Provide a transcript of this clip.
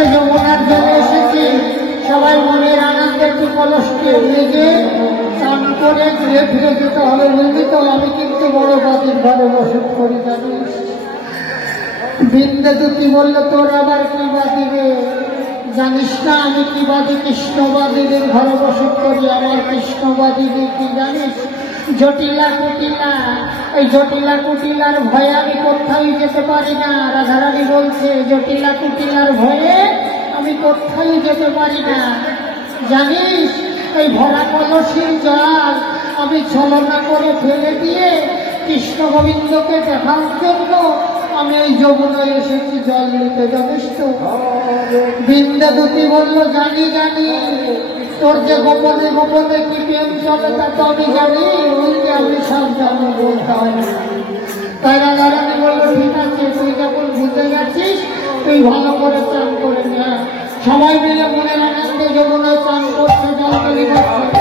আজকে যমুনার জলে এসেছি, সবাই মনের আনন্দে একটু কলসকে নিয়ে গিয়ে স্নান করে ঘুরে ফিরে যেতে হবে, বুঝলি তো? আমি কিন্তু বড় বাদির ঘরে বসত করি, জানিস? বিন্দু কি বললো, তোর আবার কি বাদিবে? জানিস না আমি কি বাদী? কৃষ্ণবাদীদের ঘরে বসত করি। আমার কৃষ্ণবাদীদের কি জানিস? জটিলা কুটিলা। এই জটিলা কুটিলার ভয়ে আমি কোথাও যেতে পারি না। রাধারানী বলছে জটিলা কুটিলার ভয়ে আমি কোথাও যেতে পারি না, জানিস? এই ভরা কলসির জল আমি ছলনা করে ফেলে দিয়ে কৃষ্ণ গোবিন্দকে দেখার জন্য আমি ওই যমুনায় এসেছি জল নিতে, জানিস তো? বিন্দাবতী বলল, জানি জানি, তোর যে গোপনে গোপনে কি প্রেম চলে তা তো আমি জানি, আমি সব জানি, বলতে হয় না। তাই রাধারানী বললো, ঠিক আছে, তুই যখন বুঝে গেছিস তুই ভালো করে চান করে নে। সবাই মিলে মনের আনন্দে যমুনায় চান করছে, জল তৈরি করছে।